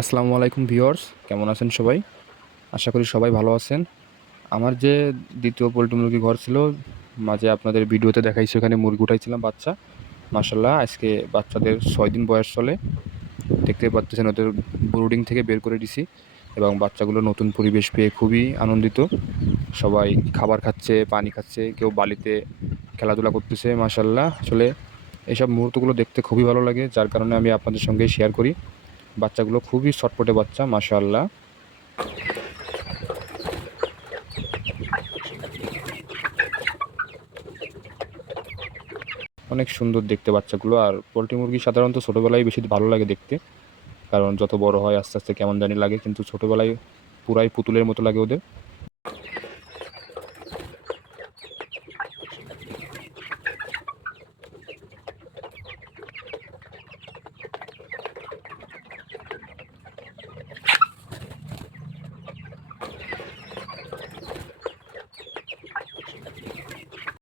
আসসালামু আলাইকুম ভিউয়ার্স, কেমন আছেন সবাই? আশা করি সবাই ভালো আছেন। আমার যে দ্বিতীয় পোলট্রি মুরগি ঘর ছিল, মাঝে আপনাদের ভিডিওতে দেখাইছি, ওখানে মুরগি উঠাইছিলাম বাচ্চা। মাসাল্লাহ আজকে বাচ্চাদের ছয় দিন বয়স চলে। দেখতে পাচ্ছেন ওদের ব্রুডিং থেকে বের করে দিছি এবং বাচ্চাগুলো নতুন পরিবেশ পেয়ে খুবই আনন্দিত। সবাই খাবার খাচ্ছে, পানি খাচ্ছে, কেউ বালিতে খেলাধুলা করতেছে মাসাল্লাহ আসলে এসব মুহূর্তগুলো দেখতে খুবই ভালো লাগে, যার কারণে আমি আপনাদের সঙ্গে শেয়ার করি। বাচ্চাগুলো খুবই ছটপটে বাচ্চা, মাশাআল্লাহ। অনেক সুন্দর দেখতে বাচ্চাগুলো, আর পোলট্রি মুরগি সাধারণত ছোটোবেলায় বেশি ভালো লাগে দেখতে, কারণ যত বড় হয় আস্তে আস্তে কেমন জানি লাগে, কিন্তু ছোটোবেলায় পুরাই পুতুলের মতো লাগে ওদের।